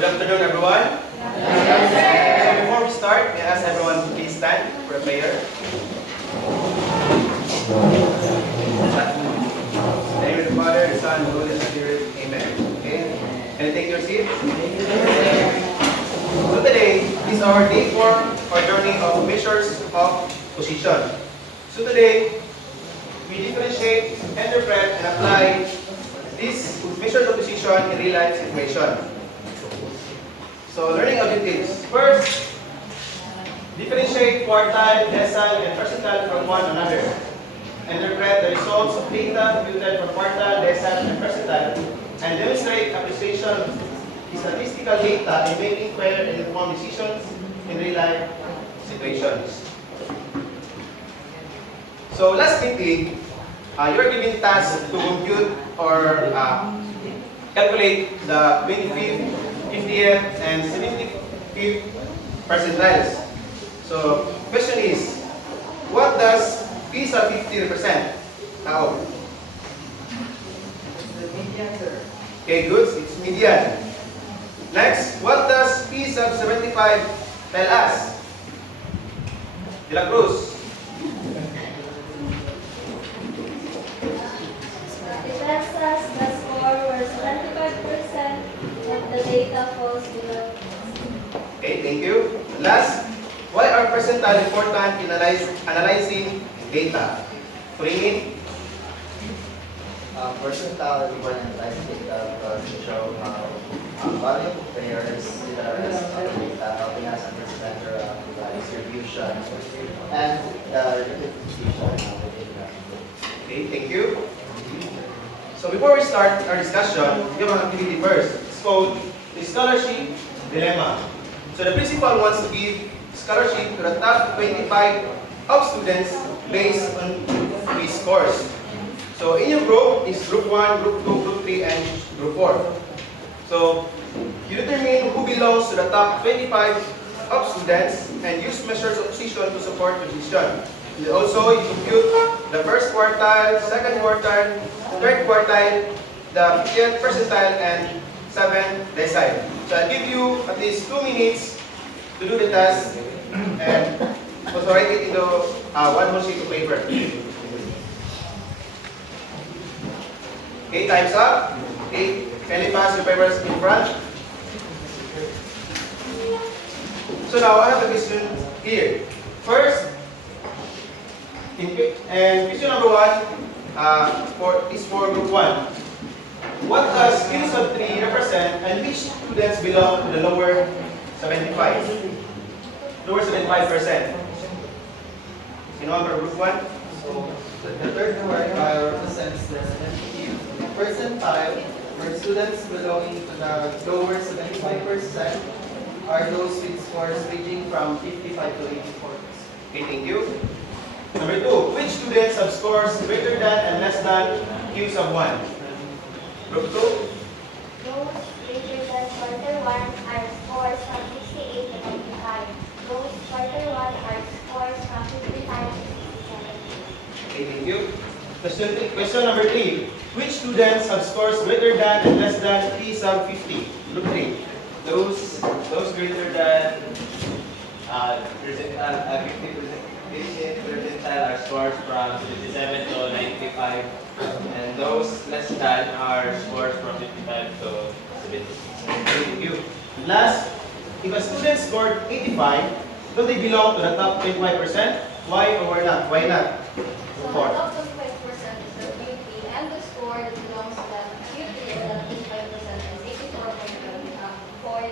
Good afternoon, everyone. So before we start, may I ask everyone to please stand for a prayer. In the name of the Father, the Son, and the Holy Spirit. Amen. Okay? Can you take your seat? So today is our day 4 our journey of measures of position. So today, we differentiate, interpret, and apply these measures of position in real-life situation. So learning objectives. First, differentiate quartile, decile, and percentile from one another. Interpret the results of data computed from quartile, decile, and percentile, and demonstrate appreciation of statistical data in making fair and informed decisions in real-life situations. So last meeting, you are given tasks to compute or calculate the 25th, 50th, and 75th percentiles. So question is, what does P sub 50 represent? How? The median, sir. Okay, good. It's median. Next, what does P sub 75 tell us? De La Cruz. It tells us the score where 75% of the data falls below. Okay, thank you. Last, why are percentile important in analyzing data? Three. Percentile is when analyzing data because it shows how value of pairs in the rest of the data, helping us understand the distribution and the relative distribution within the group. Okay, thank you. So before we start our discussion, we have an activity first. It's called the scholarship dilemma. So the principal wants to give scholarship to the top 25 of students based on these scores. So in your group is group 1, group 2, group 3, and group 4. So you determine who belongs to the top 25 of students and use measures of position to support the decision. And also you compute the first quartile, second quartile, third quartile, the 50th percentile, and 7th decile. So I'll give you at least 2 minutes to do the task and also write it into one more sheet of paper. Okay, time's up. Okay, kindly pass your papers in front. So now I have a question here. First, and question number 1 is for group 1. What does Q sub 3 represent and which students belong to the lower 75? Lower 75%. Anyone for group 1? So the third quartile represents the 70th percentile, where students belonging to the lower 75% are those with scores ranging from 55 to 84. Okay, thank you. Number 2, which students have scores greater than and less than Q sub 1? Group 2? Those greater than quarter 1 are scores from 68 to 95. Those quarter 1 are scores from 55 to 67. Okay, thank you. Question number 3. Which students have scores greater than and less than P sub 50? Group 3. Those greater than 50 percentile are scores from 57 to 95, and those less than are scores from 55 to 70. Okay, thank you. Last, if a student scored 85, do they belong to the top 25%? Why or not? Why not? So the Four. top 25% is the beauty, and the score that belongs to the beauty is the 85% is 84.25.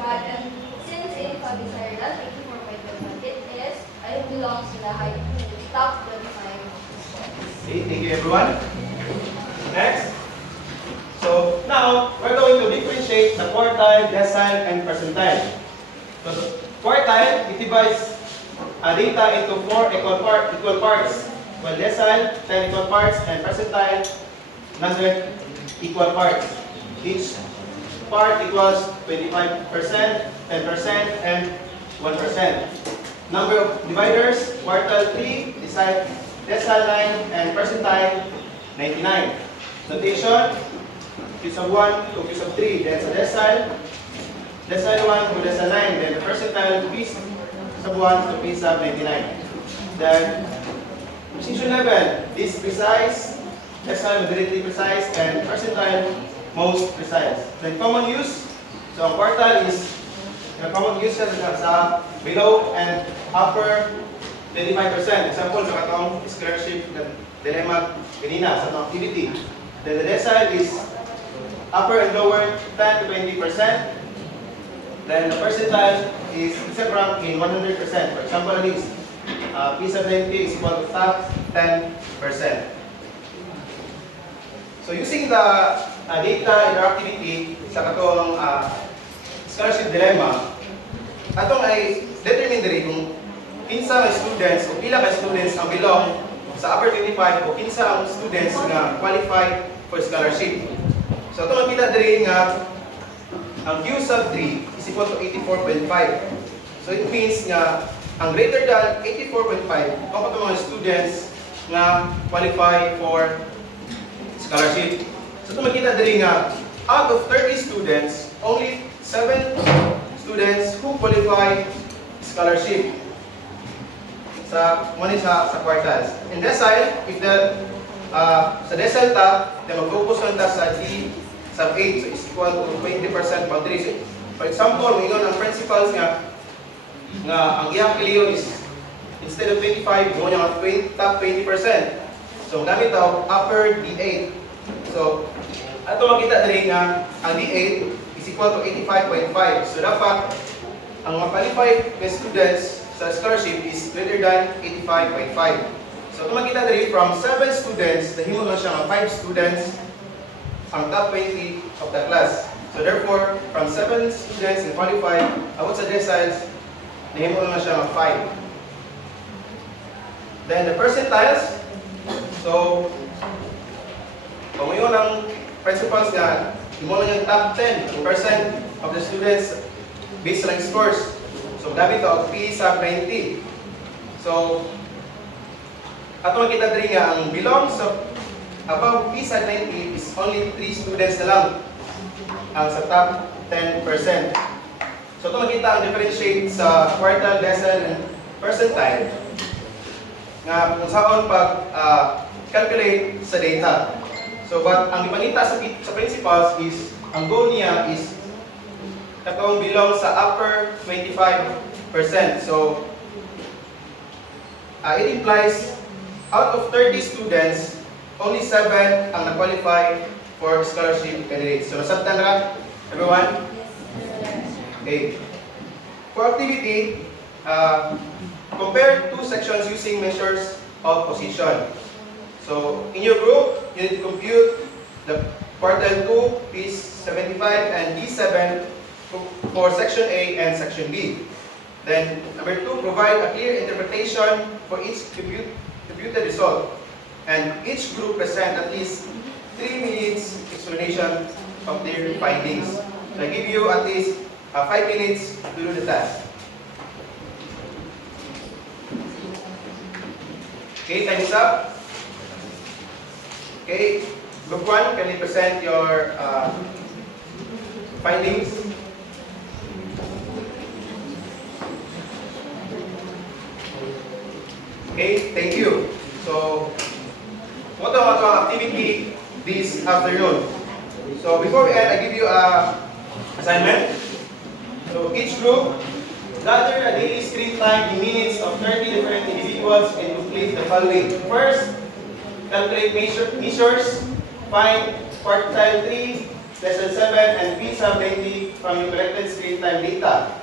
And since 85 is higher than 84.25, it belongs to the top 25 scores. Okay, thank you everyone. Next. So now we're going to differentiate the quartile, decile, and percentile. So the quartile, it divides data into 4 equal parts, while decile 10 equal parts, and percentile 100 equal parts. Each part equals 25%, 10%, and 1%. Number of dividers, quartile 3, decile 9, and percentile 99. Notation, Q sub 1 to Q sub 3. Then sa decile 1 to decile 9. Then the percentile P sub 1 to P sub 99. Then precision level is precise, decile moderately precise, and percentile most precise. Then common use. So ang quartile is yung common use sa below and upper 25%. Example sa katong scholarship dilemma kanina sa atong activity. Then the decile is upper and lower 10 to 20%. Then the percentile is except rank in 100%. For example, this P sub 90 is equal to top 10%. So using the data in our activity sa katong scholarship dilemma, atong ay determine diri kung kinsa nga students o pila ka students ang belong sa upper 25 o kinsa ang students nga qualify for scholarship. So atong makita diri nga ang Q sub 3 is equal to 84.5. So it means nga ang greater than 84.5 ang katong mga students nga qualify for scholarship. So itong makita diri nga out of 30 students, only 7 students who qualify scholarship sa quartiles. In decile, if the sa decile tab, then mag-focus lang ta sa D sub 8, so is equal to 20% boundary. For example, ngayon ang principals nga ang iyang piliyon is instead of 25, go niya ang top 20%. So gamit daw upper D8. So ato makita diri nga ang D8 is equal to 85.5. So dapat ang mga qualified students sa scholarship is greater than 85.5. So kung makita diri from 7 students, nahimo na siya ng 5 students ang top 20 of the class. So therefore, from 7 students na qualified, abot sa deciles, nahimo na siya ng 5. Then the percentiles, so kung yun ang principals nga, himo na yung top 10% of the students based on scores. So gamit ito P sub 90. So ato makita diri nga ang belong sa above P sub 90 is only 3 students na lang ang sa top 10%. So ito makita ang differentiate sa quartile, decile, and percentile nga kung saan pag calculate sa data. So but ang ipangita sa principals is ang goal niya is katong belong sa upper 25%. So it implies out of 30 students, only 7 ang na-qualify for scholarship candidates. So nasabtan na everyone? Okay. For activity, compare two sections using measures of position. So in your group, you need to compute the quartile 2, P75, and D7 for section A and section B. Then number 2, provide a clear interpretation for each computed result. And each group present at least 3 minutes explanation of their findings. So I give you at least 5 minutes to do the task. Okay, time is up. Okay, group 1, can you present your findings? Okay, thank you. So, what ang activity this afternoon? So, before we end, I give you a assignment. So, each group gather a daily screen time in minutes of 30 different individuals and complete the following. First, calculate measures, find quartile 3, lesson 7, and P sub 90 from your collected screen time data.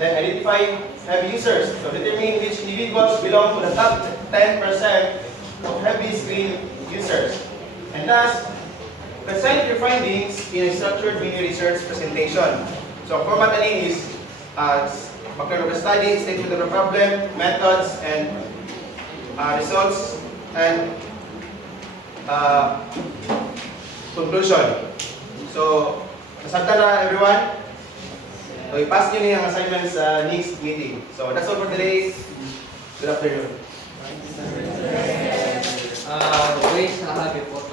Then identify heavy users. So determine which individuals belong to the top 10% of heavy screen users. And thus, present your findings in a structured mini research presentation. So format natin is background of the study, statement of the problem, methods, and results, and conclusion. So, nasabta na everyone? So, i-pass nyo niya ang assignment sa next meeting. So, that's all for today. Good afternoon. Ways na before